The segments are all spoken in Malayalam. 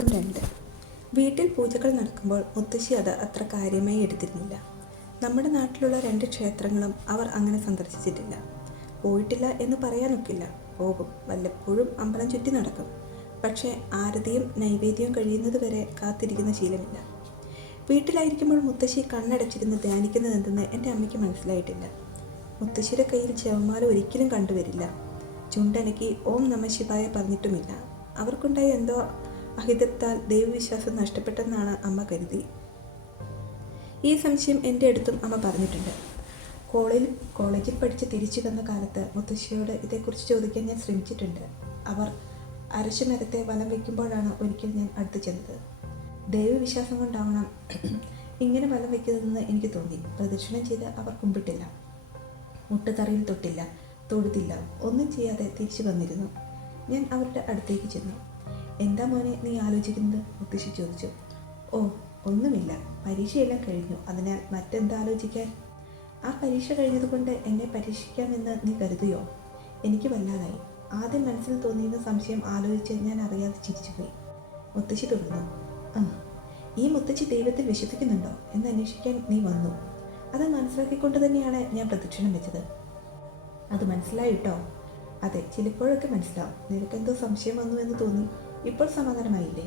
2. വീട്ടിൽ പൂജകൾ നടക്കുമ്പോൾ മുത്തശ്ശി അത് അത്ര കാര്യമായി എടുത്തിരുന്നില്ല. നമ്മുടെ നാട്ടിലുള്ള 2 ക്ഷേത്രങ്ങളും അവർ അങ്ങനെ സന്ദർശിച്ചിട്ടില്ല. പോയിട്ടില്ല എന്ന് പറയാനൊക്കില്ല. പോകും, വല്ലപ്പോഴും അമ്പലം ചുറ്റി നടക്കും. പക്ഷേ ആരതിയും നൈവേദ്യവും കഴിയുന്നത് വരെ കാത്തിരിക്കുന്ന ശീലമില്ല. വീട്ടിലായിരിക്കുമ്പോൾ മുത്തശ്ശി കണ്ണടച്ചിരുന്ന് ധ്യാനിക്കുന്നതെന്തെന്ന് എൻ്റെ അമ്മയ്ക്ക് മനസ്സിലായിട്ടില്ല. മുത്തശ്ശിയുടെ കയ്യിൽ ജപമാല ഒരിക്കലും കണ്ടുവരില്ല. ചുണ്ടനക്കി ഓം നമ ശിവായ പറഞ്ഞിട്ടുമില്ല. അവർക്കുണ്ടായ എന്തോ അഹിതത്താൽ ദൈവവിശ്വാസം നഷ്ടപ്പെട്ടെന്നാണ് അമ്മ കരുതി. ഈ സംശയം എൻ്റെ അടുത്തും അമ്മ പറഞ്ഞിട്ടുണ്ട്. കോളേജിൽ പഠിച്ച് തിരിച്ചു വന്ന കാലത്ത് മുത്തശ്ശിയോട് ഇതേക്കുറിച്ച് ചോദിക്കാൻ ഞാൻ ശ്രമിച്ചിട്ടുണ്ട്. അവർ അരശുമരത്തെ വലം വയ്ക്കുമ്പോഴാണ് ഒരിക്കൽ ഞാൻ അടുത്ത് ചെന്നത്. ദൈവവിശ്വാസം കൊണ്ടാവണം ഇങ്ങനെ വലം വയ്ക്കുന്നതെന്ന് എനിക്ക് തോന്നി. പ്രദക്ഷിണം ചെയ്ത് അവർ കുമ്പിട്ടില്ല, മുട്ടുതറയിൽ തൊട്ടില്ല, തൊഴുതില്ല, ഒന്നും ചെയ്യാതെ തിരിച്ചു വന്നിരുന്നു. ഞാൻ അവരുടെ അടുത്തേക്ക് ചെന്നു. എന്താ മോനെ നീ ആലോചിക്കുന്നത്? മുത്തശ്ശി ചോദിച്ചു. ഓ, ഒന്നുമില്ല, പരീക്ഷയെല്ലാം കഴിഞ്ഞു, അതിനാൽ മറ്റെന്താ ആലോചിക്കാൻ? ആ പരീക്ഷ കഴിഞ്ഞതുകൊണ്ട് എന്നെ പരീക്ഷിക്കാമെന്ന് നീ കരുതിയോ? എനിക്ക് വല്ലാതായി. ആദ്യം മനസ്സിൽ തോന്നിയിരുന്ന സംശയം ആലോചിച്ച് ഞാൻ അറിയാതെ ചിരിച്ചുപോയി. മുത്തശ്ശി തുടർന്നു. ഈ മുത്തശ്ശി ദൈവത്തിൽ വിശ്വസിക്കുന്നുണ്ടോ എന്ന് അന്വേഷിക്കാൻ നീ വന്നു. അത് മനസ്സിലാക്കിക്കൊണ്ട് തന്നെയാണ് ഞാൻ പ്രദക്ഷിണം വെച്ചത്. അത് മനസ്സിലായിട്ടോ? അതെ, ചിലപ്പോഴൊക്കെ മനസ്സിലാവും. നിനക്കെന്തോ സംശയം വന്നു എന്ന് തോന്നി. ഇപ്പോൾ സമാധാനമായില്ലേ?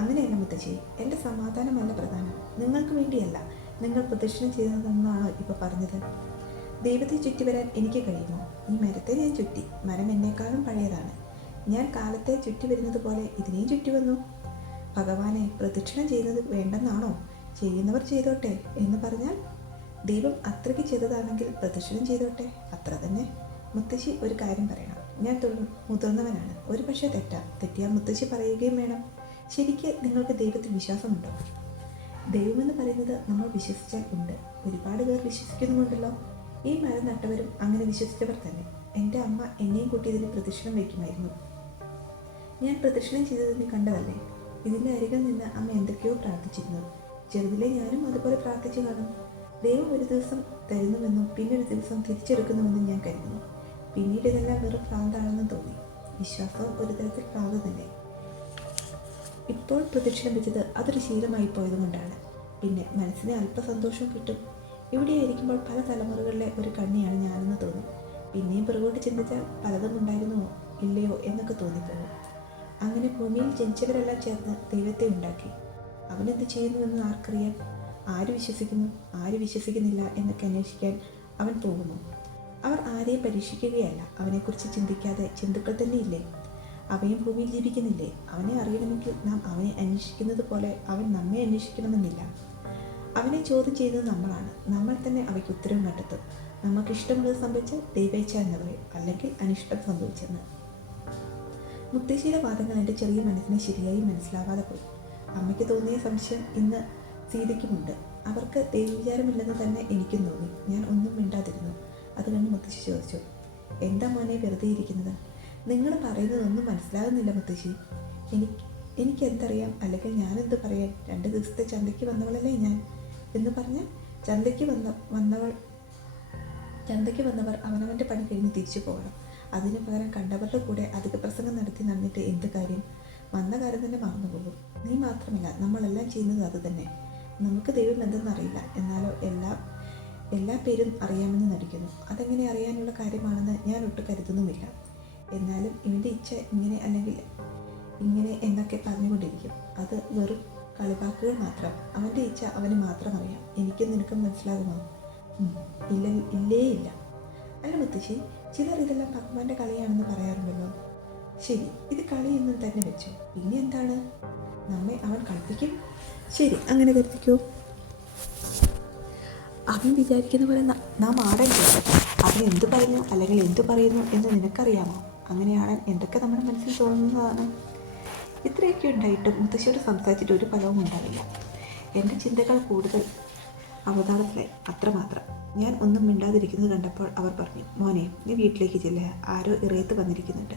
അങ്ങനെയല്ല മുത്തശ്ശി, എൻ്റെ സമാധാനമല്ല പ്രധാനം. നിങ്ങൾക്ക് വേണ്ടിയല്ല നിങ്ങൾ പ്രദക്ഷിണം ചെയ്തതെന്നാണോ ഇപ്പോൾ പറഞ്ഞത്? ദൈവത്തെ ചുറ്റി വരാൻ എനിക്ക് കഴിയുമോ? ഈ മരത്തെ ഞാൻ ചുറ്റി. മരം എന്നെക്കാളും പഴയതാണ്. ഞാൻ കാലത്തെ ചുറ്റി വരുന്നത് പോലെ ഇതിനെയും ചുറ്റി വന്നു. ഭഗവാനെ, പ്രദക്ഷിണം ചെയ്യുന്നത് വേണ്ടെന്നാണോ? ചെയ്യുന്നവർ ചെയ്തോട്ടെ എന്ന് പറഞ്ഞാൽ? ദൈവം അത്രയ്ക്ക് ചെയ്തതാണെങ്കിൽ പ്രദക്ഷിണം ചെയ്തോട്ടെ, അത്ര തന്നെ. മുത്തശ്ശി, ഒരു കാര്യം പറയണം. ഞാൻ മുതിർന്നവനാണ്. ഒരു പക്ഷേ തെറ്റിയാൽ മുത്തശ്ശി പറയുകയും വേണം. ശരിക്ക് നിങ്ങൾക്ക് ദൈവത്തിൽ വിശ്വാസമുണ്ടോ? ദൈവമെന്ന് പറയുന്നത് നമ്മൾ വിശ്വസിച്ചാൽ ഉണ്ട്. ഒരുപാട് പേർ വിശ്വസിക്കുന്നുമുണ്ടല്ലോ. ഈ മരം നട്ടവരും അങ്ങനെ വിശ്വസിച്ചവർ തന്നെ. എൻ്റെ അമ്മ എന്നെയും കൂട്ടി ഇതിന് പ്രദക്ഷിണം വയ്ക്കുമായിരുന്നു. ഞാൻ പ്രദക്ഷിണം ചെയ്തതിന് കണ്ടതല്ലേ? ഇതിൻ്റെ അരികിൽ നിന്ന് അമ്മ എന്തൊക്കെയോ പ്രാർത്ഥിച്ചിരുന്നു. ചെറുതിലെ ഞാനും അതുപോലെ പ്രാർത്ഥിച്ചു കാണും. ദൈവം ഒരു ദിവസം തരുന്നുവെന്നും പിന്നൊരു ദിവസം തിരിച്ചെടുക്കുന്നുവെന്നും ഞാൻ കരുതുന്നു. പിന്നീട് ഇതെല്ലാം വെറും ഭ്രാന്താണെന്നും തോന്നി. വിശ്വാസവും ഒരു തരത്തിൽ ഭ്രാന്ത് തന്നെ. ഇപ്പോൾ പ്രദക്ഷിണം വെച്ചത് അതൊരു ശീലമായി പോയതുകൊണ്ടാണ്. പിന്നെ മനസ്സിന് അല്പസന്തോഷവും കിട്ടും. ഇവിടെയായിരിക്കുമ്പോൾ പല തലമുറകളിലെ ഒരു കണ്ണിയാണ് ഞാനെന്ന് തോന്നും. പിന്നെയും പുറകോട്ട് ചിന്തിച്ചാൽ പലതും ഉണ്ടായിരുന്നുവോ ഇല്ലയോ എന്നൊക്കെ തോന്നിപ്പോകും. അങ്ങനെ ഭൂമിയിൽ ജനിച്ചവരെല്ലാം ചേർന്ന് ദൈവത്തെ ഉണ്ടാക്കി. അവനെന്ത് ചെയ്യുന്നുവെന്ന് ആർക്കറിയാം? ആര് വിശ്വസിക്കുന്നു, ആര് വിശ്വസിക്കുന്നില്ല എന്നൊക്കെ അന്വേഷിക്കാൻ അവൻ പോകുമോ? അവർ ആരെയും പരീക്ഷിക്കുകയല്ല. അവനെക്കുറിച്ച് ചിന്തിക്കാതെ ജന്തുക്കൾ തന്നെ ഇല്ലേ? അവയും ഭൂമിയിൽ ജീവിക്കുന്നില്ലേ? അവനെ അറിയണമെങ്കിൽ നാം അവനെ അന്വേഷിക്കുന്നത് പോലെ അവൻ നമ്മെ അന്വേഷിക്കണമെന്നില്ല. അവനെ ചോദ്യം ചെയ്യുന്നത് നമ്മളാണ്. നമ്മൾ തന്നെ അവയ്ക്ക് ഉത്തരവും കണ്ടെത്തും. നമുക്കിഷ്ടമുള്ളത് സംഭവിച്ച് ദൈവേച്ഛ എന്ന് പറയും, അല്ലെങ്കിൽ അനിഷ്ടം സംഭവിച്ചെന്ന്. മുത്തശ്ശിയുടെ വാദങ്ങൾ എൻ്റെ ചെറിയ മനസ്സിനെ ശരിയായി മനസ്സിലാവാതെ പോയി. അമ്മയ്ക്ക് തോന്നിയ സംശയം ഇന്ന് സീതയ്ക്കുമുണ്ട്. അവർക്ക് ദൈവവിചാരമില്ലെന്ന് തന്നെ എനിക്കും തോന്നി. ഞാൻ ഒന്നും മിണ്ടാതിരുന്നു. അത് കണ്ട് മുത്തശ്ശി ചോദിച്ചു. എന്താ മോനെ വെറുതെ ഇരിക്കുന്നത്? നിങ്ങൾ പറയുന്നതൊന്നും മനസ്സിലാകുന്നില്ല മുത്തശ്ശി. എനിക്കെന്തറിയാം, അല്ലെങ്കിൽ ഞാനെന്ത് പറയാൻ? 2 ദിവസത്തെ ചന്തയ്ക്ക് വന്നവളല്ലേ ഞാൻ എന്ന് പറഞ്ഞാൽ ചന്തയ്ക്ക് വന്നവർ അവനവൻ്റെ പണി കഴിഞ്ഞ് തിരിച്ചു പോകണം. അതിന് പകരം കണ്ടവരുടെ കൂടെ അധിക പ്രസംഗം നടന്നിട്ട് എന്ത് കാര്യം? വന്ന കാര്യം തന്നെ മറന്നു പോകും. നീ മാത്രമല്ല, നമ്മളെല്ലാം ചെയ്യുന്നത് അത് തന്നെ. നമുക്ക് ദൈവം എന്തെന്നറിയില്ല, എന്നാലോ എല്ലാ പേരും അറിയാമെന്ന് നടിക്കുന്നു. അതെങ്ങനെ അറിയാനുള്ള കാര്യമാണെന്ന് ഞാൻ ഒട്ടും കരുതുന്നുമില്ല. എന്നാലും ഇവൻ്റെ ഇച്ഛ ഇങ്ങനെ അല്ലെങ്കിൽ ഇങ്ങനെ എന്നൊക്കെ പറഞ്ഞുകൊണ്ടിരിക്കും. അത് വെറും കളിവാക്കുകൾ മാത്രം. അവൻ്റെ ഇച്ഛ അവന് മാത്രം അറിയാം. എനിക്കും നിനക്കും മനസ്സിലാകുമോ? ഇല്ല. അല്ല മുത്തശ്ശി, ചിലർ ഇതെല്ലാം ഭഗവാന്റെ കളിയാണെന്ന് പറയാറുണ്ടല്ലോ. ശരി, ഇത് കളിയെന്നും തന്നെ വെച്ചു. പിന്നെ എന്താണ്? നമ്മെ അവൻ കളിപ്പിക്കും. ശരി, അങ്ങനെ കരുതിക്കൂ. അവൻ വിചാരിക്കുന്ന പോലെ നാം ആടണ്ടേ? അവൻ എന്തു പറഞ്ഞു അല്ലെങ്കിൽ എന്തു പറയുന്നു എന്ന് നിനക്കറിയാമോ? അങ്ങനെയാണ് എന്തൊക്കെ നമ്മുടെ മനസ്സിൽ തോന്നുന്നതാണ്. ഇത്രയൊക്കെ ഉണ്ടായിട്ടും മുത്തശ്ശിയോട് സംസാരിച്ചിട്ട് ഒരു ഫലവും ഉണ്ടാവില്ല. എൻ്റെ ചിന്തകൾ കൂടുതൽ അവതാളത്തിലായി, അത്രമാത്രം. ഞാൻ ഒന്നും മിണ്ടാതിരിക്കുന്നത് കണ്ടപ്പോൾ അവർ പറഞ്ഞു, മോനെ, നീ വീട്ടിലേക്ക് ചെല്ലുക. ആരോ ഇറയത്ത് വന്നിരിക്കുന്നുണ്ട്.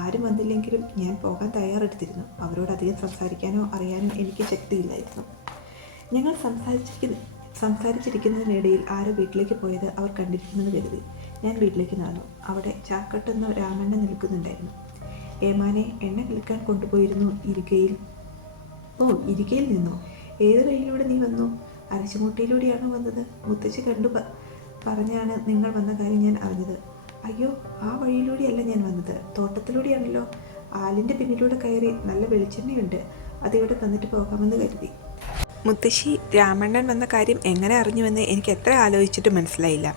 ആരും വന്നില്ലെങ്കിലും ഞാൻ പോകാൻ തയ്യാറെടുത്തിരുന്നു. അവരോട് അധികം സംസാരിക്കാനോ അറിയാനോ എനിക്ക് ശക്തിയില്ലായിരുന്നു. ഞങ്ങൾ സംസാരിച്ചിരിക്കുന്നതിനിടയിൽ ആരോ വീട്ടിലേക്ക് പോയത് അവർ കണ്ടിരിക്കുമെന്ന് കരുതി ഞാൻ വീട്ടിലേക്ക് നടന്നു. അവിടെ ചാക്കട്ടെന്ന രാമണ്ണ നിൽക്കുന്നുണ്ടായിരുന്നു. ഏമാനെ എണ്ണ കിളിക്കാൻ കൊണ്ടുപോയിരുന്നു ഇരിക്കയിൽ ഓ, ഇരിക്കയിൽ നിന്നോ? ഏത് വഴിയിലൂടെ നീ വന്നു? അരച്ചുമുട്ടിയിലൂടെയാണോ വന്നത്? മുത്തശ്ശി പറഞ്ഞാണ് നിങ്ങൾ വന്ന കാര്യം ഞാൻ അറിഞ്ഞത്. അയ്യോ, ആ വഴിയിലൂടെയല്ല ഞാൻ വന്നത്, തോട്ടത്തിലൂടെയാണല്ലോ. ആലിൻ്റെ പിന്നിലൂടെ കയറി. നല്ല വെളിച്ചെണ്ണയുണ്ട്, അതിവിടെ തന്നിട്ട് പോകാമെന്ന് കരുതി. മുത്തശ്ശി രാമണ്ണൻ വന്ന കാര്യം എങ്ങനെ അറിഞ്ഞുവെന്ന് എനിക്ക് എത്ര ആലോചിച്ചിട്ടും മനസ്സിലായില്ല.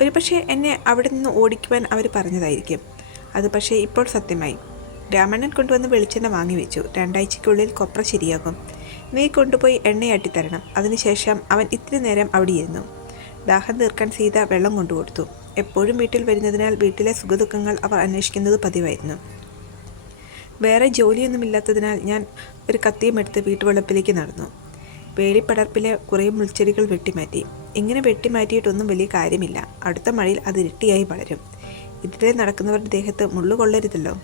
ഒരുപക്ഷെ എന്നെ അവിടെ നിന്ന് ഓടിക്കുവാൻ അവർ പറഞ്ഞതായിരിക്കും. അത് പക്ഷേ ഇപ്പോൾ സത്യമായി. രാമണ്ണൻ കൊണ്ടുവന്ന് വെളിച്ചെണ്ണ വാങ്ങി വെച്ചു. 2 ആഴ്ചയ്ക്കുള്ളിൽ കൊപ്ര ശരിയാകും. നീ കൊണ്ടുപോയി എണ്ണയാട്ടിത്തരണം. അതിനുശേഷം അവൻ ഇത്തിരി നേരം അവിടെ ഇരുന്നു. ദാഹം തീർക്കാൻ സീത വെള്ളം കൊണ്ടുകൊടുത്തു. എപ്പോഴും വീട്ടിൽ വരുന്നതിനാൽ വീട്ടിലെ സുഖദുഃഖങ്ങൾ അവർ അന്വേഷിക്കുന്നത് പതിവായിരുന്നു. വേറെ ജോലിയൊന്നുമില്ലാത്തതിനാൽ ഞാൻ ഒരു കത്തിയും എടുത്ത് വീട്ടുവളപ്പിലേക്ക് നടന്നു. വേലിപ്പടർപ്പിലെ കുറേ മുൾച്ചെടികൾ വെട്ടിമാറ്റി. ഇങ്ങനെ വെട്ടിമാറ്റിയിട്ടൊന്നും വലിയ കാര്യമില്ല. അടുത്ത മഴയിൽ അത് ഇരട്ടിയായി വളരും. ഇതിലെ നടക്കുന്നവരുടെ ദേഹത്ത് മുള്ളു കൊള്ളരുതല്ലോ.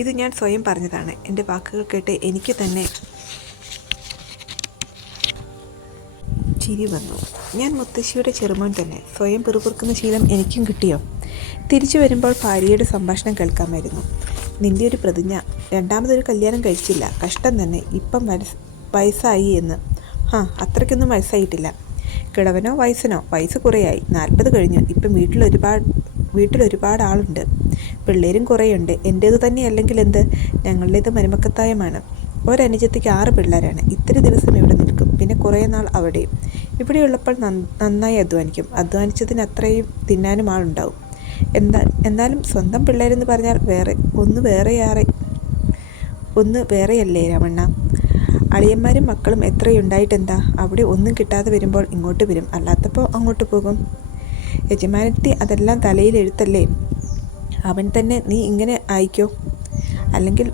ഇത് ഞാൻ സ്വയം പറഞ്ഞതാണ്. എൻ്റെ വാക്കുകൾ കേട്ട് എനിക്ക് തന്നെ ചിരി വന്നു. ഞാൻ മുത്തശ്ശിയുടെ ചെറുമോൻ തന്നെ. സ്വയം പിറുപിറുക്കുന്ന ശീലം എനിക്കും കിട്ടിയോ? തിരിച്ചു വരുമ്പോൾ ഭാര്യയുടെ സംഭാഷണം കേൾക്കാമായിരുന്നു. നിൻ്റെ ഒരു പ്രതിജ്ഞ, രണ്ടാമതൊരു കല്യാണം കഴിച്ചില്ല, കഷ്ടം തന്നെ. ഇപ്പം വയസ്സായി എന്ന്. അത്രയ്ക്കൊന്നും വയസ്സായിട്ടില്ല. കിഴവനോ വയസ്സനോ? വയസ്സ് കുറേയായി, 40 കഴിഞ്ഞു. ഇപ്പം വീട്ടിലൊരുപാട് ആളുണ്ട്, പിള്ളേരും കുറേയുണ്ട്. എൻ്റേത് തന്നെ അല്ലെങ്കിൽ എന്ത്? ഞങ്ങളുടേത് മരുമക്കത്തായമാണ്. ഒരനുജത്തിക്ക് 6 പിള്ളേരാണ്. ഇത്തിരി ദിവസം ഇവിടെ നിൽക്കും, പിന്നെ കുറേ നാൾ അവിടെയും. ഇവിടെയുള്ളപ്പോൾ നന്നായി അധ്വാനിക്കും. അധ്വാനിച്ചതിന് അത്രയും തിന്നാനും ആളുണ്ടാവും. എന്നാലും സ്വന്തം പിള്ളേരെന്ന് പറഞ്ഞാൽ ഒന്ന് വേറെയല്ലേ രാമണ്ണ? അളിയന്മാരും മക്കളും എത്രയുണ്ടായിട്ടെന്താ? അവിടെ ഒന്നും കിട്ടാതെ വരുമ്പോൾ ഇങ്ങോട്ട് വരും, അല്ലാത്തപ്പോൾ അങ്ങോട്ട് പോകും. യജമാനത്തി അതെല്ലാം തലയിൽ എഴുത്തല്ലേ? അവൻ തന്നെ നീ ഇങ്ങനെ ആയിക്കോ, അല്ലെങ്കിൽ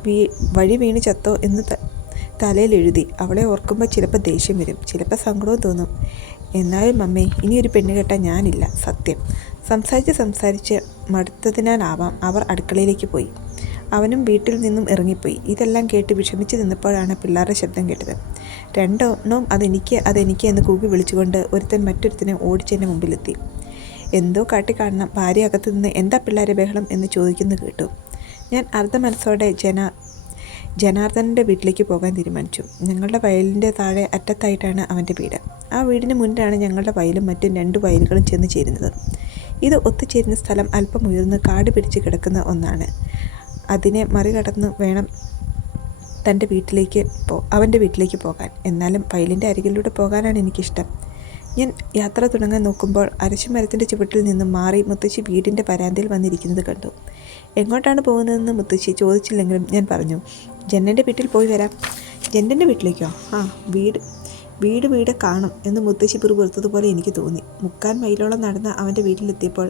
വഴി വീണ് ചത്തോ എന്ന് തലയിൽ എഴുതി. അവളെ ഓർക്കുമ്പോൾ ചിലപ്പോൾ ദേഷ്യം വരും, ചിലപ്പോൾ സങ്കടവും തോന്നും. എന്നാലും അമ്മേ, ഇനിയൊരു പെണ്ണ് കെട്ടാൻ ഞാനില്ല, സത്യം. സംസാരിച്ച് മടുത്തതിനാലാവാം അവർ അടുക്കളയിലേക്ക് പോയി. അവനും വീട്ടിൽ നിന്നും ഇറങ്ങിപ്പോയി. ഇതെല്ലാം കേട്ട് വിഷമിച്ച് നിന്നപ്പോഴാണ് പിള്ളേരുടെ ശബ്ദം കേട്ടത്. 2 അതെനിക്ക് എന്ന് കൂകി വിളിച്ചുകൊണ്ട് ഒരുത്തൻ മറ്റൊരുത്തനെ ഓടിച്ചെൻ്റെ മുമ്പിലെത്തി. എന്തോ കാട്ടിക്കാണണം. ഭാര്യ അകത്തു നിന്ന് എന്താ പിള്ളേരെ ബഹളം എന്ന് ചോദിക്കുന്നു കേട്ടു. ഞാൻ അർദ്ധ മനസ്സോടെ ജനാർദ്ദനൻ്റെ വീട്ടിലേക്ക് പോകാൻ തീരുമാനിച്ചു. ഞങ്ങളുടെ വയലിൻ്റെ താഴെ അറ്റത്തായിട്ടാണ് അവൻ്റെ വീട്. ആ വീടിന് മുന്നിലാണ് ഞങ്ങളുടെ വയലും മറ്റും 2 വയലുകളും ചെന്ന് ചേരുന്നത്. ഇത് ഒത്തുചേരുന്ന സ്ഥലം അല്പം ഉയർന്ന് കാട് പിടിച്ച് കിടക്കുന്ന ഒന്നാണ്. അതിനെ മറികടന്ന് വേണം അവൻ്റെ വീട്ടിലേക്ക് പോകാൻ. എന്നാലും വയലിൻ്റെ അരികിലൂടെ പോകാനാണ് എനിക്കിഷ്ടം. ഞാൻ യാത്ര തുടങ്ങാൻ നോക്കുമ്പോൾ അരശുമരത്തിൻ്റെ ചുവട്ടിൽ നിന്നും മാറി മുത്തശ്ശി വീടിൻ്റെ വരാന്തയിൽ വന്നിരിക്കുന്നത് കണ്ടു. എങ്ങോട്ടാണ് പോകുന്നതെന്ന് മുത്തശ്ശി ചോദിച്ചില്ലെങ്കിലും ഞാൻ പറഞ്ഞു, ജന്നൻ്റെ വീട്ടിൽ പോയി വരാം. ജന്നൻ്റെ വീട്ടിലേക്കോ? വീട് കാണും എന്ന് മുത്തശ്ശി പിറുപിറുത്തതുപോലെ എനിക്ക് തോന്നി. 3/4 മൈലോളം നടന്ന് അവൻ്റെ വീട്ടിലെത്തിയപ്പോൾ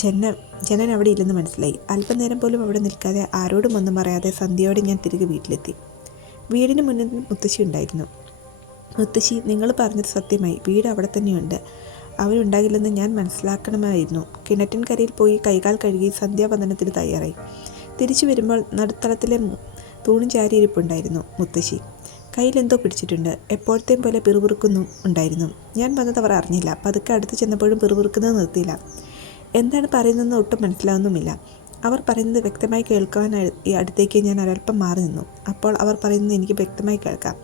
ജനൻ അവിടെ ഇല്ലെന്ന് മനസ്സിലായി. അല്പനേരം പോലും അവിടെ നിൽക്കാതെ ആരോടും ഒന്നും പറയാതെ സന്ധ്യയോടെ ഞാൻ തിരികെ വീട്ടിലെത്തി. വീടിന് മുന്നിൽ മുത്തശ്ശി ഉണ്ടായിരുന്നു. മുത്തശ്ശി, നിങ്ങൾ പറഞ്ഞത് സത്യമായി. വീട് അവിടെ തന്നെയുണ്ട്. അവരുണ്ടാകില്ലെന്ന് ഞാൻ മനസ്സിലാക്കണമായിരുന്നു. കിണറ്റിൻകരയിൽ പോയി കൈകാൽ കഴുകി സന്ധ്യാവന്ദനത്തിന് തയ്യാറായി. തിരിച്ചു വരുമ്പോൾ നടുത്തളത്തിലെ തൂണും ചാരിയിരിപ്പുണ്ടായിരുന്നു മുത്തശ്ശി. കയ്യിലെന്തോ പിടിച്ചിട്ടുണ്ട്. എപ്പോഴത്തെയും പോലെ പിറുപിറുക്കുന്നു ഉണ്ടായിരുന്നു. ഞാൻ വന്നത് അവർ അറിഞ്ഞില്ല. പതുക്കെ അടുത്ത് ചെന്നപ്പോഴും പിറുപിറുക്കുന്നത് നിർത്തിയില്ല. എന്താണ് പറയുന്നതെന്ന് ഒട്ടും മനസ്സിലാവുന്നുമില്ല. അവർ പറയുന്നത് വ്യക്തമായി കേൾക്കുവാനായി അടുത്തേക്ക് ഞാൻ ഒരൽപ്പം മാറി നിന്നു. അപ്പോൾ അവർ പറയുന്നത് എനിക്ക് വ്യക്തമായി കേൾക്കാം.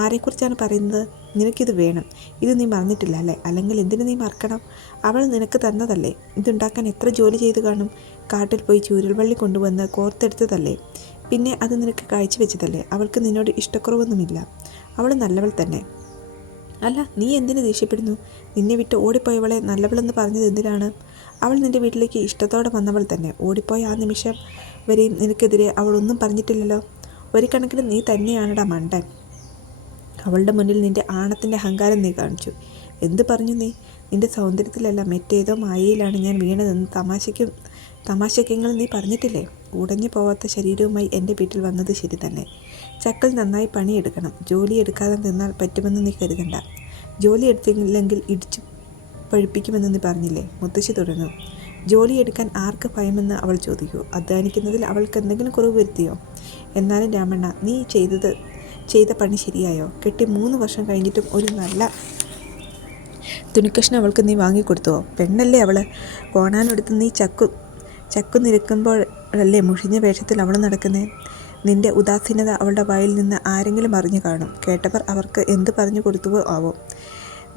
ആരെക്കുറിച്ചാണ് പറയുന്നത്? നിനക്കിത് വേണം, ഇത് നീ മറന്നിട്ടില്ല അല്ലേ? അല്ലെങ്കിൽ എന്തിനു നീ മറക്കണം? അവൾ നിനക്ക് തന്നതല്ലേ? ഇതുണ്ടാക്കാൻ എത്ര ജോലി ചെയ്തു കാണും? കാട്ടിൽ പോയി ചൂരൽവള്ളി കൊണ്ടുവന്ന് കോർത്തെടുത്തതല്ലേ? പിന്നെ അത് നിനക്ക് കാഴ്ചവെച്ചതല്ലേ? അവൾക്ക് നിന്നോട് ഇഷ്ടക്കുറവൊന്നുമില്ല. അവൾ നല്ലവൾ തന്നെ. അല്ല, നീ എന്തിനു ദേഷ്യപ്പെടുന്നു? നിന്നെ വിട്ട് ഓടിപ്പോയവളെ നല്ലവളെന്ന് പറഞ്ഞത് എന്തിനാണ്? അവൾ നിൻ്റെ വീട്ടിലേക്ക് ഇഷ്ടത്തോടെ വന്നവൾ തന്നെ. ഓടിപ്പോയ ആ നിമിഷം വരെയും നിനക്കെതിരെ അവൾ ഒന്നും പറഞ്ഞിട്ടില്ലല്ലോ. ഒരു കണക്കിന് നീ തന്നെയാണടാ മണ്ടൻ. അവളുടെ മുന്നിൽ നിൻ്റെ ആണത്തിൻ്റെ അഹങ്കാരം നീ കാണിച്ചു. എന്ത് പറഞ്ഞു നീ? നിൻ്റെ സൗന്ദര്യത്തിലല്ല, മറ്റേതോ മായയിലാണ് ഞാൻ വീണതെന്ന് തമാശക്കെങ്കിലും നീ പറഞ്ഞിട്ടില്ലേ? ഉടഞ്ഞു പോവാത്ത ശരീരവുമായി എൻ്റെ വീട്ടിൽ വന്നത് ശരി തന്നെ. ചക്കൽ നന്നായി പണിയെടുക്കണം. ജോലി എടുക്കാതെ നിന്നാൽ പറ്റുമെന്ന് നീ കരുതണ്ട. ജോലി എടുത്തില്ലെങ്കിൽ ഇടിച്ചു പഴിപ്പിക്കുമെന്ന് നീ പറഞ്ഞില്ലേ? മുത്തശ്ശി തുടർന്നു. ജോലി എടുക്കാൻ ആർക്ക് ഭയമെന്ന് അവൾ ചോദിക്കൂ. അധ്വാനിക്കുന്നതിൽ അവൾക്ക് എന്തെങ്കിലും കുറവ് വരുത്തിയോ? എന്നാലും രാമണ്ണ, നീ ചെയ്ത പണി ശരിയായോ? കെട്ടി 3 വർഷം കഴിഞ്ഞിട്ടും ഒരു നല്ല തുണിക്കഷ്ണം അവൾക്ക് നീ വാങ്ങിക്കൊടുത്തുവോ? പെണ്ണല്ലേ അവള്? കോണാനെടുത്ത് നീ ചക്കു നിൽക്കുമ്പോഴല്ലേ മുഷിഞ്ഞ വേഷത്തിൽ അവൾ നടക്കുന്നേ? നിന്റെ ഉദാസീനത അവളുടെ വായിൽ നിന്ന് ആരെങ്കിലും അറിഞ്ഞു കാണും. കേട്ടവർ അവർക്ക് എന്ത് പറഞ്ഞു കൊടുത്തുവോ ആവോ.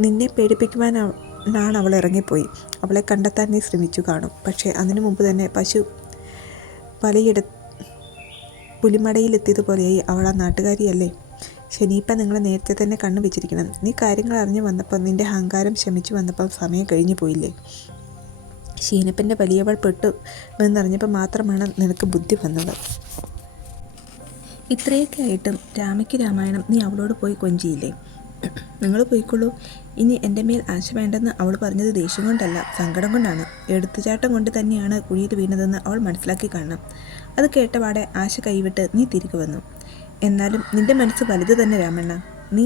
നിന്നെ പേടിപ്പിക്കുവാനാണ് അവൾ ഇറങ്ങിപ്പോയി. അവളെ കണ്ടെത്താൻ നീ ശ്രമിച്ചു കാണും. പക്ഷേ അതിനു മുമ്പ് തന്നെ പശു പുലിമടയിലെത്തിയതുപോലെയായി അവൾ ആ നാട്ടുകാരിയല്ലേ. ഷെനീപ്പ നിങ്ങളെ നേരത്തെ തന്നെ കണ്ണു വെച്ചിരിക്കണം. നീ കാര്യങ്ങൾ അറിഞ്ഞു വന്നപ്പോൾ, നിന്റെ അഹങ്കാരം ശമിച്ചു വന്നപ്പോൾ സമയം കഴിഞ്ഞു പോയില്ലേ. ഷീനപ്പൻ്റെ വലിയവൾ പെട്ടുവെന്നറിഞ്ഞപ്പോൾ മാത്രമാണ് നിനക്ക് ബുദ്ധി വന്നത്. ഇത്രയൊക്കെ ആയിട്ടും രാമയ്ക്ക് രാമായണം നീ അവളോട് പോയി കൊഞ്ചിയില്ലേ. നിങ്ങൾ പോയിക്കൊള്ളൂ. ഇനി എൻ്റെ മേൽ ആശ വേണ്ടെന്ന് അവൾ പറഞ്ഞത് ദേഷ്യം കൊണ്ടല്ല, സങ്കടം കൊണ്ടാണ്. എടുത്തുചാട്ടം കൊണ്ട് തന്നെയാണ് കുഴിയിൽ വീണതെന്ന് അവൾ മനസ്സിലാക്കി കാണണം. അത് കേട്ടപാടെ ആശ കൈവിട്ട് നീ തിരികെ വന്നു. എന്നാലും നിന്റെ മനസ്സ് വലുത് തന്നെ രാമണ്ണ. നീ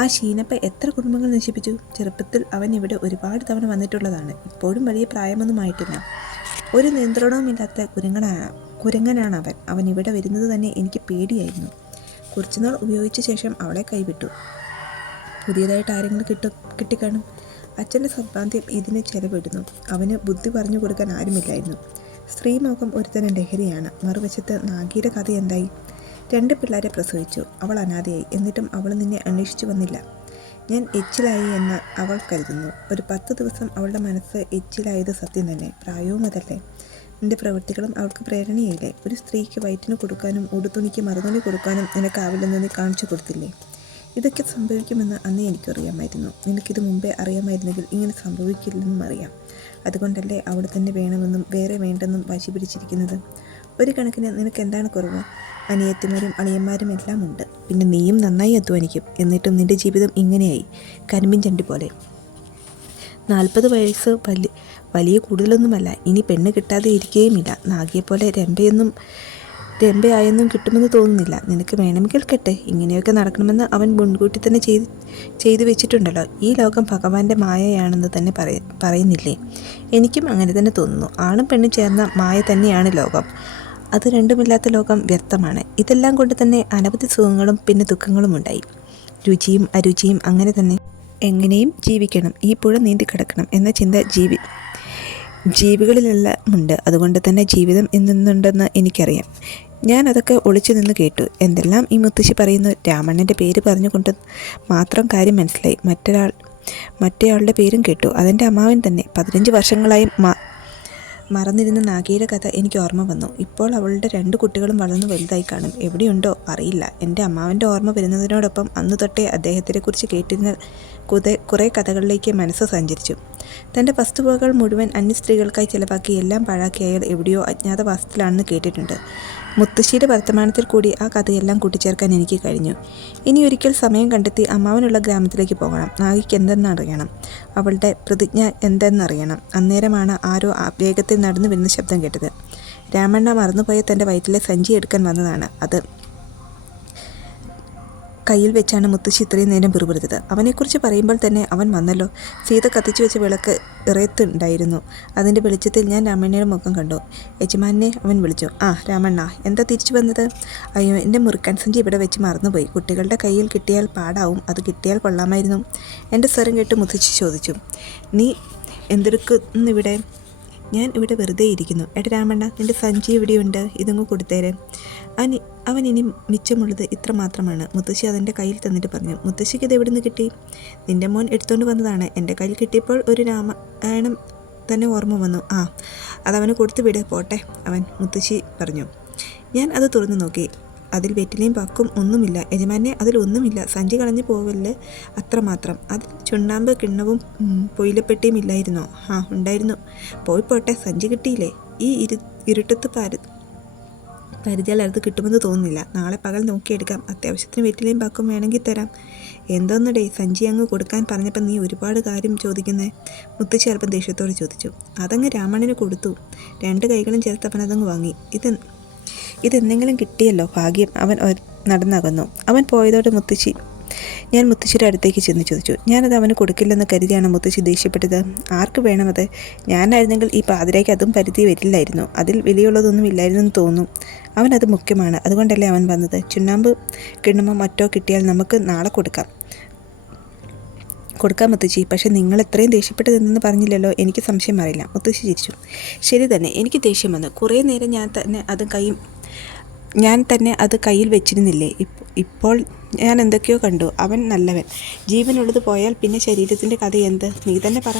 ആ ഷീനപ്പ എത്ര കുടുംബങ്ങൾ നശിപ്പിച്ചു. ചെറുപ്പത്തിൽ അവൻ ഇവിടെ ഒരുപാട് തവണ വന്നിട്ടുള്ളതാണ്. ഇപ്പോഴും വലിയ പ്രായമൊന്നും ആയിട്ടില്ല. ഒരു നിയന്ത്രണവുമില്ലാത്ത കുരങ്ങനാണ് അവൻ. അവൻ ഇവിടെ വരുന്നത് തന്നെ എനിക്ക് പേടിയായിരുന്നു. കുറച്ചുനാൾ ഉപയോഗിച്ച ശേഷം അവളെ കൈവിട്ടു. പുതിയതായിട്ട് ആരെങ്കിലും കിട്ടിക്കാണും. അച്ഛൻ്റെ സമ്പാദ്യം ഇതിന് ചെലവിടുന്നു. അവന് ബുദ്ധി പറഞ്ഞു കൊടുക്കാൻ ആരുമില്ലായിരുന്നു. സ്ത്രീമോഹം ഒരുതരം ലഹരിയാണ്. മറുവശത്ത് നാഗിയുടെ കഥ എന്തായി? 2 പിള്ളേരെ പ്രസവിച്ചു. അവൾ അനാഥയായി. എന്നിട്ടും അവൾ നിന്നെ അന്വേഷിച്ചു വന്നില്ല. ഞാൻ എച്ചിലായി എന്ന് അവൾ കരുതുന്നു. ഒരു 10 ദിവസം അവളുടെ മനസ്സ് എച്ചിലായത് സത്യം തന്നെ. പ്രായവും അതല്ലേ. നിന്റെ പ്രവൃത്തികളും അവൾക്ക് പ്രേരണയായില്ലേ. ഒരു സ്ത്രീക്ക് വയറ്റിന് കൊടുക്കാനും ഉടുതുണിക്ക് മറുതുണി കൊടുക്കാനും നിനക്കാവില്ലെന്ന് നീ കാണിച്ചു കൊടുത്തില്ലേ. ഇതൊക്കെ സംഭവിക്കുമെന്ന് അന്നേ എനിക്കറിയാമായിരുന്നു. നിനക്കിത് മുമ്പേ അറിയാമായിരുന്നെങ്കിൽ ഇങ്ങനെ സംഭവിക്കില്ലെന്നും അറിയാം. അതുകൊണ്ടല്ലേ അവിടെ തന്നെ വേണമെന്നും വേറെ വേണ്ടെന്നും വാശി പിടിച്ചിരിക്കുന്നത്. ഒരു കണക്കിന് നിനക്ക് എന്താണ് കുറവ്? അനിയത്തിമാരും അളിയന്മാരും എല്ലാം ഉണ്ട്. പിന്നെ നീയും നന്നായി അധ്വാനിക്കും. എന്നിട്ടും നിന്റെ ജീവിതം ഇങ്ങനെയായി, കരിമ്പിൻ ചണ്ടി പോലെ. 40 വയസ്സ് വലിയ കൂടുതലൊന്നുമല്ല. ഇനി പെണ്ണ് കിട്ടാതെ ഇരിക്കുകയുമില്ല. നാഗിയെപ്പോലെ രമ്പയായൊന്നും കിട്ടുമെന്ന് തോന്നുന്നില്ല. നിനക്ക് വേണമെങ്കിൽ കെട്ടെ. ഇങ്ങനെയൊക്കെ നടക്കണമെന്ന് അവൻ മുൻകൂട്ടി തന്നെ ചെയ്തു വെച്ചിട്ടുണ്ടല്ലോ. ഈ ലോകം ഭഗവാന്റെ മായയാണെന്ന് തന്നെ പറയുന്നില്ലേ. എനിക്കും അങ്ങനെ തന്നെ തോന്നുന്നു. ആണും പെണ്ണും ചേർന്ന മായ തന്നെയാണ് ലോകം. അത് രണ്ടുമില്ലാത്ത ലോകം വ്യർത്ഥമാണ്. ഇതെല്ലാം കൊണ്ട് തന്നെ അനവധി സുഖങ്ങളും പിന്നെ ദുഃഖങ്ങളും ഉണ്ടായി. രുചിയും അരുചിയും അങ്ങനെ തന്നെ. എങ്ങനെയും ജീവിക്കണം, ഈ പുഴ നീന്തി കിടക്കണം എന്ന ചിന്ത ജീവികളിലെല്ലാം ഉണ്ട്. അതുകൊണ്ട് തന്നെ ജീവിതം എന്നുണ്ടെന്ന് എനിക്കറിയാം. ഞാൻ അതൊക്കെ ഒളിച്ചു നിന്ന് കേട്ടു. എന്തെല്ലാം ഈ മുത്തശ്ശി പറയുന്നു. രാമണ്ണൻ്റെ പേര് പറഞ്ഞുകൊണ്ട് മാത്രം കാര്യം മനസ്സിലായി. മറ്റേയാളുടെ പേരും കേട്ടു. അതെൻ്റെ അമ്മാവൻ തന്നെ. 15 വർഷങ്ങളായി മറന്നിരുന്ന നാഗിയുടെ കഥ എനിക്ക് ഓർമ്മ വന്നു. ഇപ്പോൾ അവളുടെ 2 കുട്ടികളും വളർന്നു വലുതായി കാണും. എവിടെയുണ്ടോ അറിയില്ല. എൻ്റെ അമ്മാവൻ്റെ ഓർമ്മ വരുന്നതിനോടൊപ്പം അന്നു തൊട്ടേ അദ്ദേഹത്തെക്കുറിച്ച് കേട്ടിരുന്ന കുറേ കഥകളിലേക്ക് മനസ്സ് സഞ്ചരിച്ചു. തൻ്റെ വസ്തുവകകൾ മുഴുവൻ അന്യ സ്ത്രീകൾക്കായി ചിലവാക്കി എല്ലാം പാഴാക്കി അയാൾ എവിടെയോ അജ്ഞാതവാസത്തിലാണെന്ന് കേട്ടിട്ടുണ്ട്. മുത്തശ്ശിയുടെ വർത്തമാനത്തിൽ കൂടി ആ കഥയെല്ലാം കൂട്ടിച്ചേർക്കാൻ എനിക്ക് കഴിഞ്ഞു. ഇനി ഒരിക്കൽ സമയം കണ്ടെത്തി അമ്മാവനുള്ള ഗ്രാമത്തിലേക്ക് പോകണം. നാഗിക്ക് എന്തെന്നറിയണം. അവളുടെ പ്രതിജ്ഞ എന്തെന്നറിയണം. അന്നേരമാണ് ആരോ വേഗത്തിൽ നടന്നു വരുന്ന ശബ്ദം കേട്ടത്. രാമണ്ണ മറന്നുപോയ തൻ്റെ വയറ്റിലെ സഞ്ചി എടുക്കാൻ വന്നതാണ്. അത് കയ്യിൽ വെച്ചാണ് മുത്തശ്ശി ഇത്രയും നേരം പിറുപിറുത്തത്. അവനെക്കുറിച്ച് പറയുമ്പോൾ തന്നെ അവൻ വന്നല്ലോ. സീത കത്തിച്ചു വെച്ച വിളക്ക് ഇറയത്തുണ്ടായിരുന്നു. അതിൻ്റെ വെളിച്ചത്തിൽ ഞാൻ രാമണ്ണയുടെ മുഖം കണ്ടു. യജമാനെ അവൻ വിളിച്ചു. ആ രാമണ്ണ, എന്താ തിരിച്ചു വന്നത്? അയ്യോ, എൻ്റെ മുറുക്കാൻ സഞ്ചി ഇവിടെ വെച്ച് മറന്നുപോയി. കുട്ടികളുടെ കയ്യിൽ കിട്ടിയാൽ പാടാവും. അത് കിട്ടിയാൽ കൊള്ളാമായിരുന്നു. എൻ്റെ സ്വരം കേട്ട് മുത്തശ്ശി ചോദിച്ചു. നീ എന്തെടുക്കുന്നിവിടെ? ഞാൻ ഇവിടെ വെറുതെ ഇരിക്കുന്നു. എടാ രാമണ്ണ, നിൻ്റെ സഞ്ചി ഇവിടെയുണ്ട്. ഇതങ്ങ് കൊടുത്തേരെ. അവൻ ഇനി മിച്ചമുള്ളത് ഇത്ര മാത്രമാണ്. മുത്തശ്ശി അതെൻ്റെ കയ്യിൽ തന്നിട്ട് പറഞ്ഞു. മുത്തശ്ശിക്ക് ഇത് എവിടെ നിന്ന് കിട്ടി? നിൻ്റെ മോൻ എടുത്തുകൊണ്ട് വന്നതാണ്. എൻ്റെ കയ്യിൽ കിട്ടിയപ്പോൾ ഒരു രാമായണം തന്നെ ഓർമ്മ വന്നു. ആ, അതവന് കൊടുത്തു വിട് പോട്ടെ മുത്തശ്ശി പറഞ്ഞു. ഞാൻ അത് തുറന്നു നോക്കി. അതിൽ വെറ്റിലയും പക്കും ഒന്നുമില്ല. യജമാനെ, അതിലൊന്നുമില്ല. സഞ്ചി കളഞ്ഞു പോവല്ലേ, അത്രമാത്രം. അതിൽ ചുണ്ണാമ്പ് കിണ്ണവും പൊയിലപ്പെട്ടിയും ഇല്ലായിരുന്നോ? ആ, ഉണ്ടായിരുന്നു. പോട്ടെ, സഞ്ചി കിട്ടിയില്ലേ? ഈ ഇരുട്ടത്ത് പരിചയാൽ അത് കിട്ടുമെന്ന് തോന്നുന്നില്ല. നാളെ പകൽ നോക്കിയെടുക്കാം. അത്യാവശ്യത്തിന് വെറ്റിലയും പക്കും വേണമെങ്കിൽ തരാം. എന്തോന്നടേ, സഞ്ചി അങ്ങ് കൊടുക്കാൻ പറഞ്ഞപ്പോൾ നീ ഒരുപാട് കാര്യം ചോദിക്കുന്നേ? മുത്തശ്ശി അല്പം ദേഷ്യത്തോടെ ചോദിച്ചു. അതങ്ങ് രാമണ്ണന് കൊടുത്തു. 2 കൈകളും ചേർത്ത് അവൻ അതങ്ങ് വാങ്ങി. ഇതെന്തെങ്കിലും കിട്ടിയല്ലോ, ഭാഗ്യം. അവൻ നടന്നകന്നു. അവൻ പോയതോടെ ഞാൻ മുത്തശ്ശിയുടെ അടുത്തേക്ക് ചെന്ന് ചോദിച്ചു. ഞാനത് അവന് കൊടുക്കില്ലെന്ന് കരുതിയാണ് മുത്തശ്ശി ദേഷ്യപ്പെട്ടത്. ആർക്ക് വേണമത്? ഞാനായിരുന്നെങ്കിൽ ഈ പാതിരയ്ക്ക് അതും പരിധി വരില്ലായിരുന്നു. അതിൽ വിലയുള്ളതൊന്നും ഇല്ലായിരുന്നെന്ന് തോന്നുന്നു. അവനത് മുഖ്യമാണ്. അതുകൊണ്ടല്ലേ അവൻ വന്നത്. ചുണ്ണാമ്പ് കിണ്ണമോ മറ്റോ കിട്ടിയാൽ നമുക്ക് നാളെ കൊടുക്കാം മുത്തശ്ശി. പക്ഷേ നിങ്ങൾ എത്രയും ദേഷ്യപ്പെട്ടതെന്ന് പറഞ്ഞില്ലല്ലോ. എനിക്ക് സംശയം അറിയില്ല. മുത്തശ്ശി ചിരിച്ചു. ശരി തന്നെ, എനിക്ക് ദേഷ്യം വന്നു. കുറേ നേരം ഞാൻ തന്നെ അത് ഞാൻ തന്നെ അത് കയ്യിൽ വെച്ചിരുന്നില്ലേ? ഇപ്പോൾ ഞാൻ എന്തൊക്കെയോ കണ്ടു. അവൻ നല്ലവൻ. ജീവനുള്ളത് പോയാൽ പിന്നെ ശരീരത്തിൻ്റെ കഥ എന്ത്? നീ തന്നെ പറ.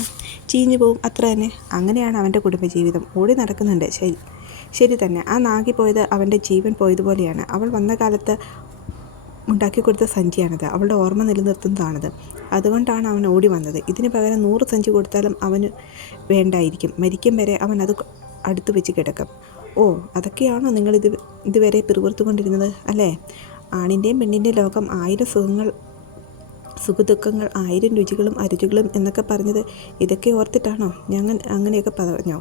ചീഞ്ഞു പോവും, അത്ര തന്നെ. അങ്ങനെയാണ് അവൻ്റെ കുടുംബജീവിതം. ഓടി നടക്കുന്നുണ്ട്. ശരി തന്നെ. ആ നാഗി പോയത് അവൻ്റെ ജീവൻ പോയതുപോലെയാണ്. അവൾ വന്ന കാലത്ത് ഉണ്ടാക്കി കൊടുത്ത സഞ്ചിയാണത്. അവളുടെ ഓർമ്മ നിലനിർത്തുന്നതാണത്. അതുകൊണ്ടാണ് അവൻ ഓടി വന്നത്. ഇതിന് പകരം 100 സഞ്ചി കൊടുത്താലും അവന് വേണ്ടായിരിക്കും. മരിക്കും വരെ അവൻ അത് അടുത്ത് വെച്ച് കിടക്കും. ഓ, അതൊക്കെയാണോ നിങ്ങൾ ഇതുവരെ പിറുപിറുത്തുകൊണ്ടിരുന്നത്, അല്ലേ? ആണിൻ്റെയും പെണ്ണിൻ്റെയും ലോകം 1000 സുഖദുഃഖങ്ങൾ, 1000 രുചികളും അരുചികളും എന്നൊക്കെ പറഞ്ഞത് ഇതൊക്കെ ഓർത്തിട്ടാണോ ഞങ്ങൾ അങ്ങനെയൊക്കെ പറഞ്ഞോ?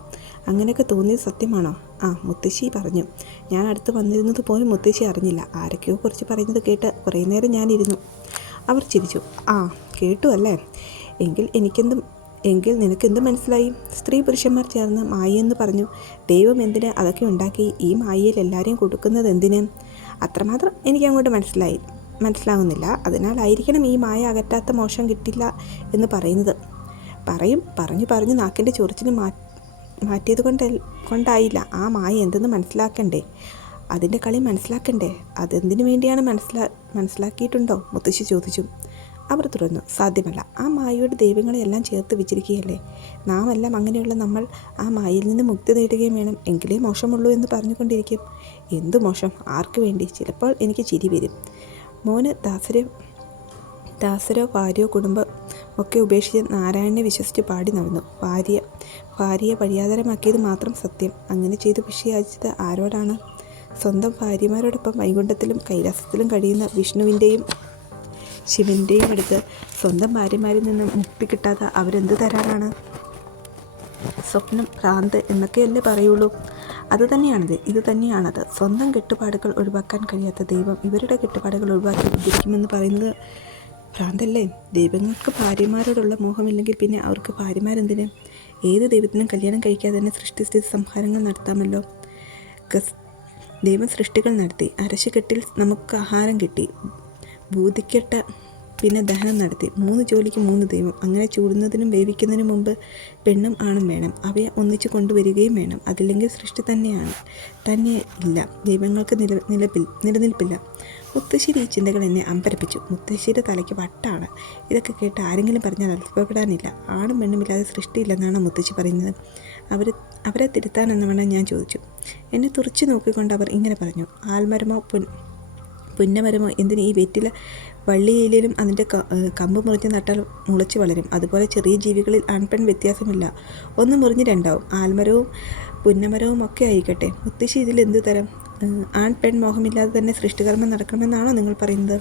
അങ്ങനെയൊക്കെ തോന്നിയത് സത്യമാണോ? ആ, മുത്തശ്ശി പറഞ്ഞു. ഞാൻ അടുത്ത് വന്നിരുന്നത് പോലും മുത്തശ്ശി അറിഞ്ഞില്ല. ആരൊക്കെയോ കുറിച്ച് പറയുന്നത് കേട്ട് കുറേ നേരം ഞാനിരുന്നു. അവർ ചിരിച്ചു. ആ, കേട്ടു അല്ലേ? എങ്കിൽ നിനക്കെന്ത് മനസ്സിലായി? സ്ത്രീ പുരുഷന്മാർ ചേർന്ന് മായയെന്ന് പറഞ്ഞു. ദൈവം എന്തിന് അതൊക്കെ ഉണ്ടാക്കി? ഈ മായയിൽ എല്ലാവരെയും കൊടുക്കുന്നത് എന്തിന്? അത്രമാത്രം എനിക്കങ്ങോട്ട് മനസ്സിലാകുന്നില്ല. അതിനാലായിരിക്കണം ഈ മായ അകറ്റാത്ത മോശം കിട്ടില്ല എന്ന് പറയുന്നത്. പറഞ്ഞു നാക്കിൻ്റെ ചൊറിച്ചിന് മാറ്റിയത് കൊണ്ടായില്ല. ആ മായ എന്തെന്ന് മനസ്സിലാക്കണ്ടേ? അതിൻ്റെ കളി മനസ്സിലാക്കണ്ടേ? അതെന്തിനു വേണ്ടിയാണ് മനസ്സിലാക്കിയിട്ടുണ്ടോ? മുത്തശ്ശി ചോദിച്ചു. അവർ തുടർന്നു. സാധ്യമല്ല. ആ മായയുടെ ദൈവങ്ങളെയെല്ലാം ചേർത്ത് വെച്ചിരിക്കുകയല്ലേ. നാം എല്ലാം അങ്ങനെയുള്ള നമ്മൾ ആ മായയിൽ നിന്ന് മുക്തി നേടുകയും വേണം. എങ്കിലേ മോശമുള്ളൂ എന്ന് പറഞ്ഞുകൊണ്ടിരിക്കും. എന്തു മോശം? ആർക്ക് വേണ്ടി? ചിലപ്പോൾ എനിക്ക് ചിരി വരും. മോന് ദാസരോ ഭാര്യയോ കുടുംബം ഒക്കെ ഉപേക്ഷിച്ച് നാരായണനെ വിശ്വസിച്ച് പാടി നടന്നു. ഭാര്യയെ വഴിയാധാരമാക്കിയത് മാത്രം സത്യം. അങ്ങനെ ചെയ്ത് വിഷയാചിച്ചത് ആരോടാണ്? സ്വന്തം ഭാര്യമാരോടൊപ്പം വൈകുണ്ഠത്തിലും കൈലാസത്തിലും കഴിയുന്ന വിഷ്ണുവിൻ്റെയും ശിവൻ്റെയും അടുത്ത് സ്വന്തം ഭാര്യമാരിൽ നിന്ന് മുക്തി കിട്ടാതെ അവരെന്ത് തരാനാണ്? സ്വപ്നം, ഭ്രാന്ത് എന്നൊക്കെയല്ലേ പറയുള്ളൂ. ഇത് തന്നെയാണത്. സ്വന്തം കെട്ടുപാടുകൾ ഒഴിവാക്കാൻ കഴിയാത്ത ദൈവം ഇവരുടെ കെട്ടുപാടുകൾ ഒഴിവാക്കി ഉദ്ധരിക്കുമെന്ന് പറയുന്നത് ഭ്രാന്തല്ലേ? ദൈവങ്ങൾക്ക് ഭാര്യമാരോടുള്ള മോഹമില്ലെങ്കിൽ പിന്നെ അവർക്ക് ഭാര്യമാരെന്തിന്? ഏത് ദൈവത്തിനും കല്യാണം കഴിക്കാതെ തന്നെ സൃഷ്ടിസ്ഥിതി സംഹാരങ്ങൾ നടത്താമല്ലോ. ദൈവം സൃഷ്ടികൾ നടത്തി. അരശുകെട്ടിൽ നമുക്ക് ആഹാരം കിട്ടി. ഭൂതിക്കെട്ട പിന്നെ ദഹനം നടത്തി. 3 ജോലിക്ക് 3 ദൈവം. അങ്ങനെ ചൂടുന്നതിനും വേവിക്കുന്നതിനും മുമ്പ് പെണ്ണും ആണും വേണം. അവയെ ഒന്നിച്ച് കൊണ്ടുവരികയും വേണം. അതില്ലെങ്കിൽ സൃഷ്ടി തന്നെ ഇല്ല. ദൈവങ്ങൾക്ക് നിലനിൽപ്പില്ല. മുത്തശ്ശിയുടെ ഈ ചിന്തകൾ എന്നെ അമ്പരപ്പിച്ചു. മുത്തശ്ശിയുടെ തലയ്ക്ക് വട്ടാണ്. ഇതൊക്കെ കേട്ട് ആരെങ്കിലും പറഞ്ഞാൽ അത്ഭുതപ്പെടാനില്ല. ആണും പെണ്ണുമില്ലാതെ സൃഷ്ടിയില്ലെന്നാണ് മുത്തശ്ശി പറയുന്നത്. അവരെ തിരുത്താനെന്നവണ്ണം ഞാൻ ചോദിച്ചു. എന്നെ തുറച്ചു നോക്കിക്കൊണ്ട് അവർ ഇങ്ങനെ പറഞ്ഞു. ആൽമരമോ പുന്നമരമോ എന്തിന് ഈ വെറ്റില വള്ളിയിലും അതിൻ്റെ കമ്പ് മുറിഞ്ഞ് നട്ടാൽ മുളച്ച് വളരും. അതുപോലെ ചെറിയ ജീവികളിൽ ആൺപെൺ വ്യത്യാസമില്ല. ഒന്ന് മുറിഞ്ഞ് രണ്ടാവും. ആൽമരവും പുന്നമരവും ഒക്കെ ആയിക്കട്ടെ. മുത്തശ്ശി ഇതിൽ എന്തു തരം ആൺ പെൺ മോഹമില്ലാതെ തന്നെ സൃഷ്ടികർമ്മം നടക്കണമെന്നാണോ നിങ്ങൾ പറയുന്നത്?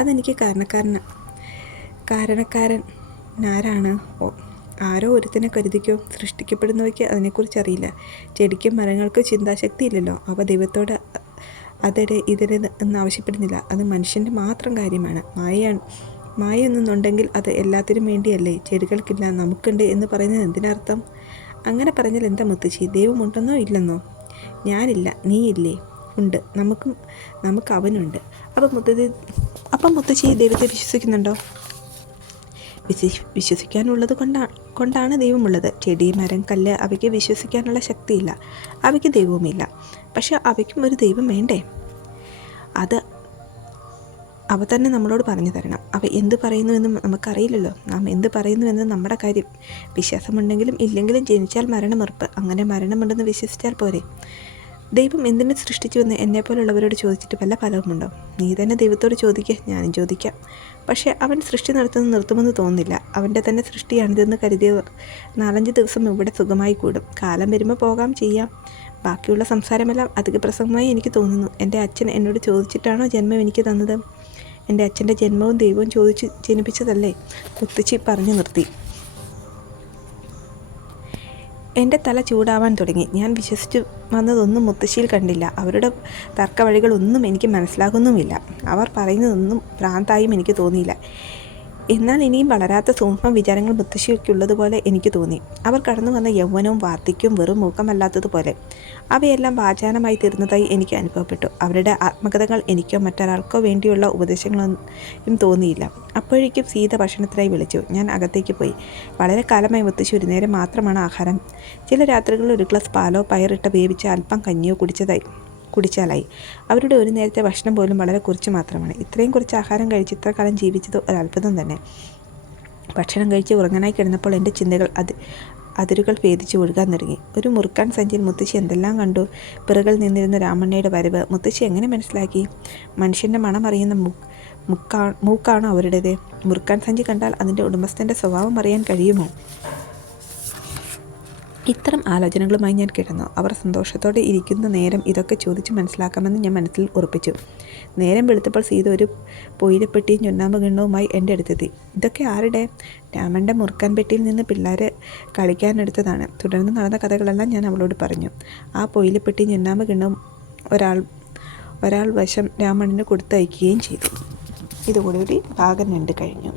അതെനിക്ക് കാരണക്കാരനാരാണ്? ആരോ ഒരുത്തിനെ കരുതിക്കോ. സൃഷ്ടിക്കപ്പെടുന്നവയ്ക്ക് അതിനെക്കുറിച്ച് അറിയില്ല. ചെടിക്കും മരങ്ങൾക്കും ചിന്താശക്തി ഇല്ലല്ലോ. അവ ദൈവത്തോട് അതിടെ ഇതിടെ എന്ന് ആവശ്യപ്പെടുന്നില്ല. അത് മനുഷ്യൻ്റെ മാത്രം കാര്യമാണ്. മായൊന്നുണ്ടെങ്കിൽ അത് എല്ലാത്തിനും വേണ്ടിയല്ലേ? ചെടികൾക്കില്ല, നമുക്കുണ്ട് എന്ന് പറയുന്നത് എന്തിനർത്ഥം? അങ്ങനെ പറഞ്ഞാൽ എന്താ മുത്തശ്ശി? ദൈവമുണ്ടെന്നോ ഇല്ലെന്നോ? ഞാനില്ല, നീയില്ലേ? ഉണ്ട്. നമുക്ക് അവനുണ്ട്. അപ്പം മുത്തശ്ശി ദൈവത്തെ വിശ്വസിക്കുന്നുണ്ടോ? വിശ്വസിക്കാനുള്ളത് കൊണ്ടാണ് ദൈവമുള്ളത്. ചെടി, മരം, കല്ല് അവയ്ക്ക് വിശ്വസിക്കാനുള്ള ശക്തിയില്ല. അവയ്ക്ക് ദൈവവുമില്ല. പക്ഷെ അവയ്ക്കും ഒരു ദൈവം വേണ്ടേ? അത് അവ തന്നെ നമ്മളോട് പറഞ്ഞു തരണം. അവ എന്ത് പറയുന്നുവെന്ന് നമുക്കറിയില്ലല്ലോ. നാം എന്ത് പറയുന്നുവെന്ന് നമ്മുടെ കാര്യം. വിശ്വാസമുണ്ടെങ്കിലും ഇല്ലെങ്കിലും ജനിച്ചാൽ മരണമുറപ്പ്. അങ്ങനെ മരണമുണ്ടെന്ന് വിശ്വസിച്ചാൽ പോരെ? ദൈവം എന്തിനെ സൃഷ്ടിച്ചുവെന്ന് എന്നെപ്പോലുള്ളവരോട് ചോദിച്ചിട്ട് വല്ല ഫലവുമുണ്ടോ? നീ തന്നെ ദൈവത്തോട് ചോദിക്കുക. ഞാനും ചോദിക്കാം. പക്ഷേ അവൻ സൃഷ്ടി നിർത്തുമെന്ന് തോന്നുന്നില്ല. അവൻ്റെ തന്നെ സൃഷ്ടിയാണിതെന്ന് കരുതിയവർ 4-5 ദിവസം ഇവിടെ സുഖമായി കൂടും. കാലം വരുമ്പോൾ പോകാം, ചെയ്യാം. ബാക്കിയുള്ള സംസാരമെല്ലാം അധിക പ്രസംഗമായി എനിക്ക് തോന്നുന്നു. എൻ്റെ അച്ഛൻ എന്നോട് ചോദിച്ചിട്ടാണോ ജന്മം എനിക്ക് തന്നത്? എൻ്റെ അച്ഛൻ്റെ ജന്മവും ദൈവവും ചോദിച്ച് ജനിപ്പിച്ചതല്ലേ? മുത്തശ്ശി പറഞ്ഞു നിർത്തി. എൻ്റെ തല ചൂടാവാൻ തുടങ്ങി. ഞാൻ വിശ്വസിച്ചു വന്നതൊന്നും മുത്തശ്ശിയിൽ കണ്ടില്ല. അവരുടെ തർക്കവഴികളൊന്നും എനിക്ക് മനസ്സിലാകുന്നുമില്ല. അവർ പറയുന്നതൊന്നും ഭ്രാന്തായും എനിക്ക് തോന്നിയില്ല. എന്നാൽ ഇനിയും വളരാത്ത സൂക്ഷ്മ വിചാരങ്ങൾ മുത്തശ്ശിക്കുള്ളതുപോലെ എനിക്ക് തോന്നി. അവർ കടന്നു വന്ന യൗവനവും വാർദ്ധക്യവും വെറും മൂക്കമല്ലാത്തതുപോലെ അവയെല്ലാം വാചാനമായി തീർന്നതായി എനിക്ക് അനുഭവപ്പെട്ടു. അവരുടെ ആത്മകഥകൾ എനിക്കോ മറ്റൊരാൾക്കോ വേണ്ടിയുള്ള ഉപദേശങ്ങളൊന്നും തോന്നിയില്ല. അപ്പോഴേക്കും സീത ഭക്ഷണത്തിനായി വിളിച്ചു. ഞാൻ അകത്തേക്ക് പോയി. വളരെ കാലമായി മുത്തശ്ശി ഒരു നേരം മാത്രമാണ് ആഹാരം. ചില രാത്രികളിൽ ഒരു ഗ്ലാസ് പാലോ പയറിട്ട് വേവിച്ച അല്പം കഞ്ഞിയോ കുടിച്ചാലായി. അവരുടെ ഒരു നേരത്തെ ഭക്ഷണം പോലും വളരെ കുറച്ച് മാത്രമാണ്. ഇത്രയും കുറച്ച് ആഹാരം കഴിച്ച് ഇത്ര കാലം ജീവിച്ചത് ഒരത്ഭുതം തന്നെ. ഭക്ഷണം കഴിച്ച് ഉറങ്ങാനായി കിടന്നപ്പോൾ എൻ്റെ ചിന്തകൾ അതിരുകൾ ഭേദിച്ച് ഒഴുകാൻ തുടങ്ങി. ഒരു മുറുക്കാൻ സഞ്ചിയിൽ മുത്തശ്ശി എന്തെല്ലാം കണ്ടു. പിറകിൽ നിന്നിരുന്ന രാമണ്ണയുടെ വരവ് മുത്തശ്ശി എങ്ങനെ മനസ്സിലാക്കി? മനുഷ്യൻ്റെ മണം അറിയുന്ന മൂക്കാണോ അവരുടേത്? മുറുക്കാൻ സഞ്ചി കണ്ടാൽ അതിൻ്റെ ഉടമസ്ഥൻ്റെ സ്വഭാവം അറിയാൻ കഴിയുമോ? ഇത്തരം ആലോചനകളുമായി ഞാൻ കിടന്നു. അവർ സന്തോഷത്തോടെ ഇരിക്കുന്ന നേരം ഇതൊക്കെ ചോദിച്ച് മനസ്സിലാക്കാമെന്ന് ഞാൻ മനസ്സിൽ ഉറപ്പിച്ചു. നേരം വെളുത്തപ്പോൾ സീത ഒരു പൊയിലപ്പെട്ടിയും ചുണ്ണാമ്പ് കിണ്ണവുമായി എൻ്റെ അടുത്തെത്തി. ഇതൊക്കെ ആരുടെ? രാമൻ്റെ മുറുക്കാൻ പെട്ടിയിൽ നിന്ന് പിള്ളേർ കളിക്കാനെടുത്തതാണ്. തുടർന്ന് നടന്ന കഥകളെല്ലാം ഞാൻ അവളോട് പറഞ്ഞു. ആ പൊയിലപ്പെട്ടിയും ചുണ്ണാമ്പ് കിണ്ണവും ഒരാൾ വശം രാമണ്ണന് കൊടുത്തയക്കുകയും ചെയ്തു. ഇതുകൂടി ഭാഗം 2 കഴിഞ്ഞു.